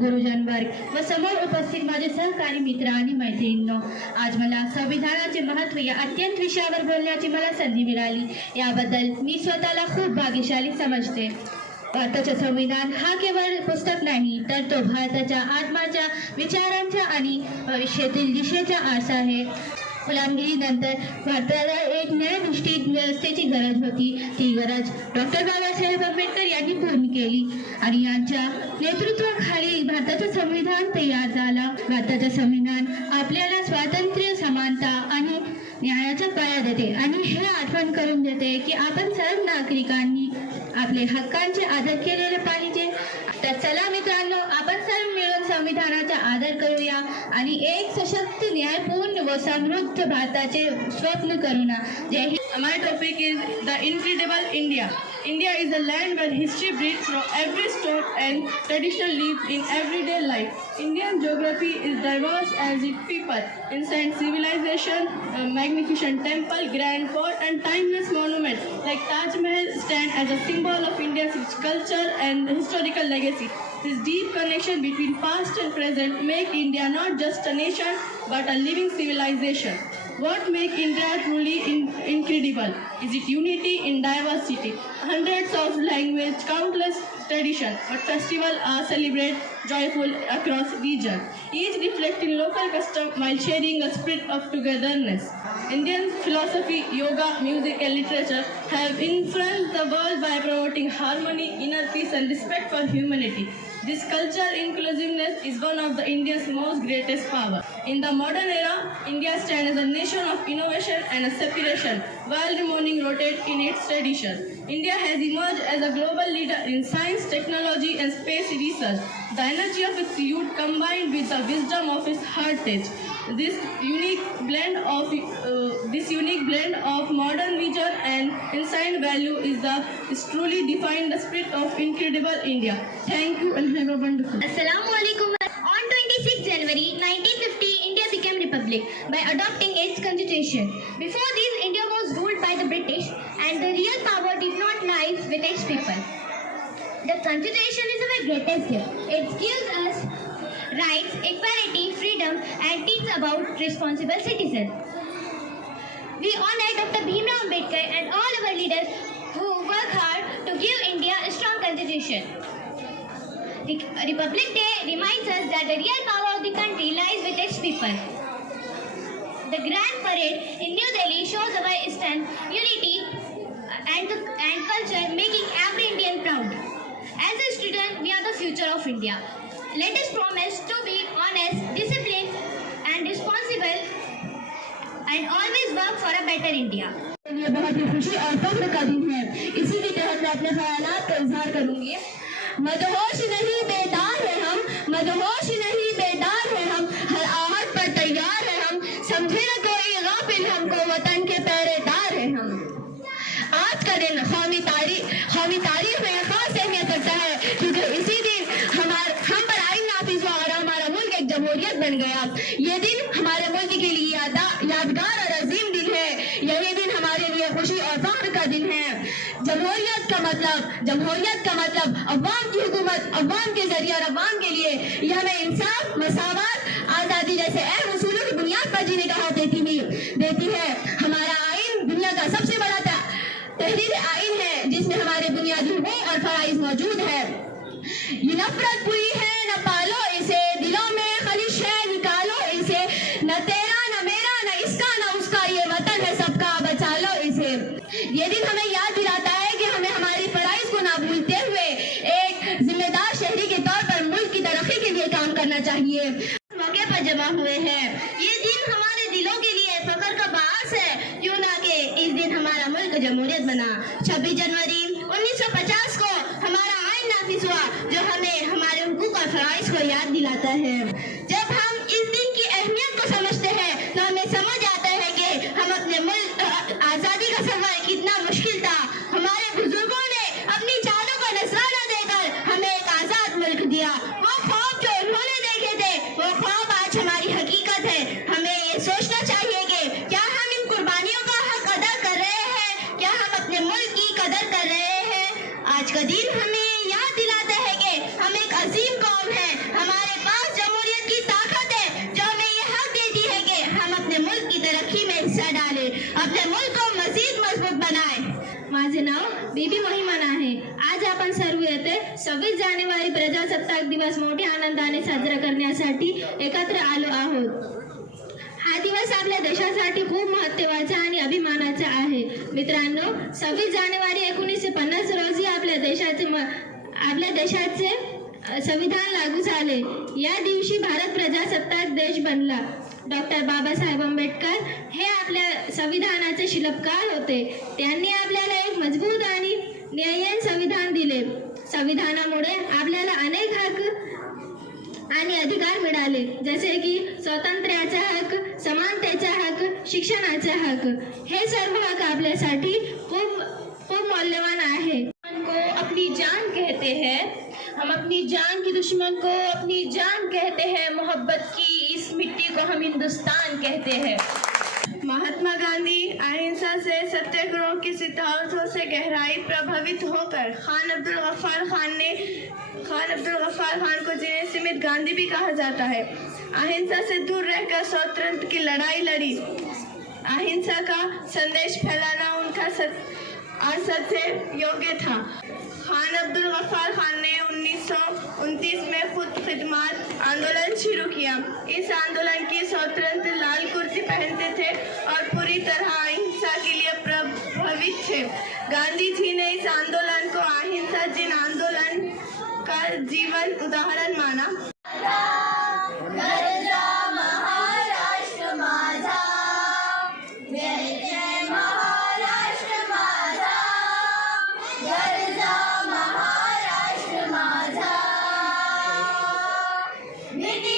गुरुजनवर्ग व समोर उपस्थित माझे सहकारी मित्र आणि मैत्रिणींनो, आज मला संविधानाचे महत्त्व या अत्यंत विषयावर बोलण्याची मला संधी मिळाली, याबद्दल मी स्वतःला खूप भाग्यशाली समजते. भारताचे संविधान हा केवळ पुस्तक नाही, तर तो भारताच्या आत्म्याच्या, विचारांच्या आणि भविष्यातील दिशेचा आरसा आहे. गुलामगिरीनंतर भारताला एक न्यायनिष्ठ व्यवस्थेची गरज होती. ती गरज डॉक्टर बाबासाहेब आंबेडकर यांनी पूर्ण केली आणि यांच्या नेतृत्वाखाली भारताचे संविधान तयार झाला. भारताचे संविधान आपल्याला स्वातंत्र्य, समानता आणि न्यायाचा पाया देते आणि हे आठवण करून देते की आपण सर्व नागरिकांनी आपले हक्कांचे आदर केलेले पाहिजे. तर चला मित्रांनो, आपण सर्व मिळून संविधानाचा आदर करूया आणि एक सशक्त, न्यायपूर्ण व समृद्ध भारताचे स्वप्न करूया. जय Hind. My topic is the incredible India. India is a land where history breathes through every stone and tradition lives in everyday life. Indian geography is diverse as its people. Ancient civilization, magnificent temple, grand fort and timeless monuments like Taj Mahal stand as a symbol of India's rich culture and historical legacy. This deep connection between past and present make India not just a nation but a living civilization. What makes India truly incredible is its unity in diversity. Hundreds of languages, countless traditions, but festivals are celebrated joyful across regions, each reflecting local custom while sharing a spirit of togetherness. Indian philosophy, yoga, music and literature have influenced the world by promoting harmony, inner peace and respect for humanity. This cultural inclusiveness is one of the India's most greatest power. In the modern era, India stands as a nation of innovation and separation, while remaining rooted in its tradition. India has emerged as a global leader in science, technology, and space research. The energy of its youth combined with the wisdom of its heritage. This unique blend of modern vision and ancient value is truly defined the spirit of incredible India. Thank you and have a wonderful day. Assalamu alaikum. On 26 January 1950, India became republic by adopting its constitution. Before this, India was ruled by the British, and the real power did not lie with its people. The constitution is our greatest gift. It gives us rights, equality, freedom, and teaches about responsible citizens. We honor Dr. Bhimrao Ambedkar and all our leaders who work hard to give India a strong constitution. Republic Day reminds us that the real power of the country lies with its people. The Grand Parade in New Delhi shows our strength, unity, and culture, making every Indian proud. As a student, we are the future of India. Let us promise to be honest, disciplined, and responsible, and always work for a better India. ये बहुत ही खुशी और फख्र का दिन है. इसी के तहत मैं अपने ख्यालात का इजहार करूंगी. मदहोश नहीं बेदार है हम, मदहोश नहीं बेदार है हम, हर आहट पर तैयार है हम, समझे न कोई गाफिल हमको वतन के पहरेदार है हम. आज का दिन कौमी तारीख में खास अहमियत रखता है, क्योंकि इसी दिन हम पर आइन नाफिज हुआ और हमारा मुल्क एक जमहूरियत बन गया. ये दिन हमारे मुल्क के लिए यादगार और अजीम दिन है. यही दिन हमारे लिए खुशी और फख्र का दिन है. जमहूरियत का मतलब अवाम की हुकूमत, अवाम के जरिए और अवाम के लिए. यह हमें इंसाफ, मसावत, आज़ादी जैसे अहम उसूलों की बुनियाद पर जीने का हक देती है. हमारा आइन दुनिया का सबसे बड़ा तहरीर आइन है, जिसमें हमारे बुनियादी हुकूक और फराइज मौजूद है. ये नफरत बुरी है, न पालो इसे, दिलों में खलिश है, निकालो इसे. न तेरा न मेरा न इसका न उसका, ये वतन है सबका, बचा लो इसे. ये दिन हमें याद दिलाता है कि हमें हमारी फराइज को ना भूलते हुए एक जिम्मेदार शहरी के तौर पर मुल्क की तरक्की के लिए काम करना चाहिए. मौके पर जमा हुए हैं, ये दिन हमारे दिलों के लिए फख्र का बास है, क्यों ना कि इस दिन हमारा मुल्क जमहूरियत बना. 26 जनवरी 1950 को हमारा आइन नाफिज हुआ, जो हमें हमारे हुकूक और फराइज को याद दिलाता है. जब हम इस दिन की अहमियत को समझते हैं, तो हमें समझ आता है कि हम अपने मुल्क आज़ादी का सफर कितना मुश्किल था. हमारे बुजुर्गों ने अपनी जानों का नजराना देकर हमें एक आज़ाद मुल्क दिया. वो ख्वाब जो उन्होंने देखे थे, वो ख्वाब आज हमारी हकीकत है. हमें ये सोचना चाहिए कि क्या हम इन कुर्बानियों का हक अदा कर रहे हैं, क्या हम अपने मुल्क की कदर कर रहे हैं. आज का दिन हमें याद दिलाता है कि हम एक अजीम कौम है. माझे नाव बीबी महिमान आहे. आज आपण सर्व येथे 26 जानेवारी प्रजासत्ताक दिवस मोठ्या आनंदाने साजरा करण्यासाठी एकत्र आलो आहोत. हा दिवस आपल्या देशासाठी खूप महत्त्वाचा आणि अभिमानाचा आहे. मित्रांनो, 26 जानेवारी 1950 रोजी आपल्या देशाचे संविधान लागू झाले. या दिवशी भारत प्रजासत्ताक देश बनला. डॉक्टर बाबासाहेब आंबेडकर हे आपल्या संविधानाचे शिल्पकार होते. त्यांनी आपल्याला एक मजबूत आणि न्याय्य संविधान दिले. संविधानामुळे आपल्याला अनेक हक्क आणि अधिकार मिळाले, जसे की स्वातंत्र्याचा हक्क, समानतेचा हक्क, शिक्षणाचा हक्क. हे सर्व हक्क आपल्यासाठी खूप मौल्यवान आहे. को अपनी जान कहते हैं, हम अपनी जान की दुश्मन को अपनी जान कहते हैं. मोहब्बत की इस मिट्टी को हम हिंदुस्तान कहते हैं. महात्मा गांधी अहिंसा से सत्याग्रह के सिद्धांतों से गहराई प्रभावित होकर खान अब्दुल गफ्फार खान को जिन्हें सीमित गांधी भी कहा जाता है, अहिंसा से दूर रहकर स्वतंत्र की लड़ाई लड़ी. अहिंसा का संदेश फैलाना उनका असत्य योग्य था. खान अब्दुल गफ्फार खान ने 1929 में खुद खिदमत आंदोलन शुरू किया. इस आंदोलन की स्वतंत्र लाल कुर्ती पहनते थे और पूरी तरह अहिंसा के लिए प्रभावित थे. गांधी जी ने इस आंदोलन को अहिंसा जिन आंदोलन का जीवन उदाहरण माना. Niti